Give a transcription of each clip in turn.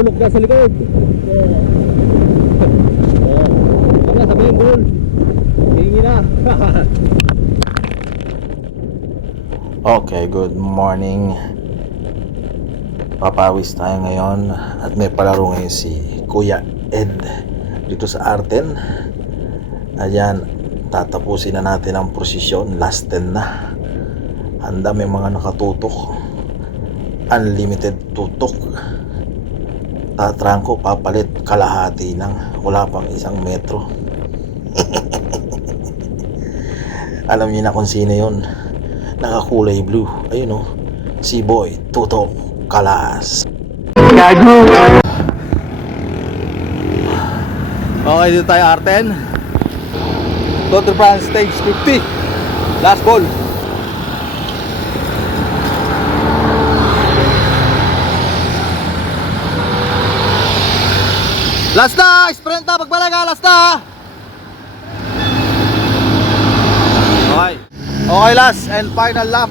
bulok na sa likod. Huwag na sabihin, Bull. Hingi na. Okay, good morning. Papawis tayo ngayon at may palaro ngayon si Kuya Ed dito sa Arten. Ayan, tatapusin na natin ang prosesyon. Last 10 na. Handa may mga nakatutok. Unlimited tutok. Tatrangko, papalit kalahati lang. Wala pang 1 metro. Alam niyo na kung sino yun. Nakakulay blue. Ayun o. Si Boy Tutok Kalas. Okay, dito tayo Arten. Tour de France stage 50. Last ball. Last na! Sprint na! Pagbalaga! Last na! Okay. Okay, last and final lap.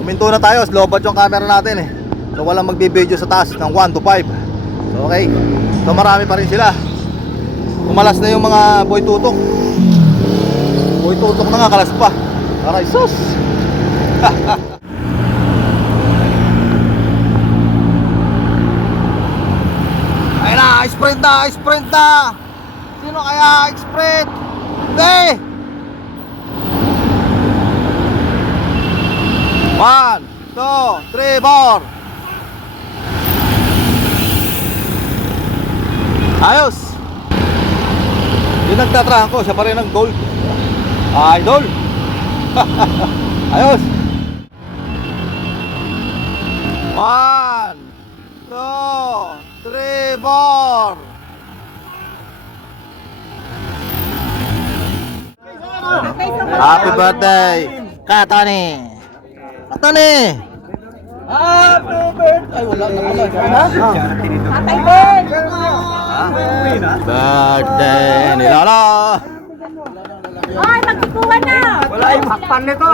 Kuminto na tayo. Lowbat yung camera natin eh. So walang magbibideo sa taas ng 1 to 5. So okay. So marami pa rin sila. Kumalas na yung mga boy tutok. Boy tutok na nga, kalas pa. Aray sus. Ay na, sprint na, sprint na. Sino kaya sprint? Hindi. 1, 2, 3, 4. Ayos. Yung nagtatrangko, siya pa rin ang gold. Idol. Ayos. 1, 2, 3, 4. Happy birthday, Katani. Katani. Happy birthday. Ay, wala na pala. Patay din! Birthday ni Lolo. Ay, magtikuhan na! Wala yung hakpan nito.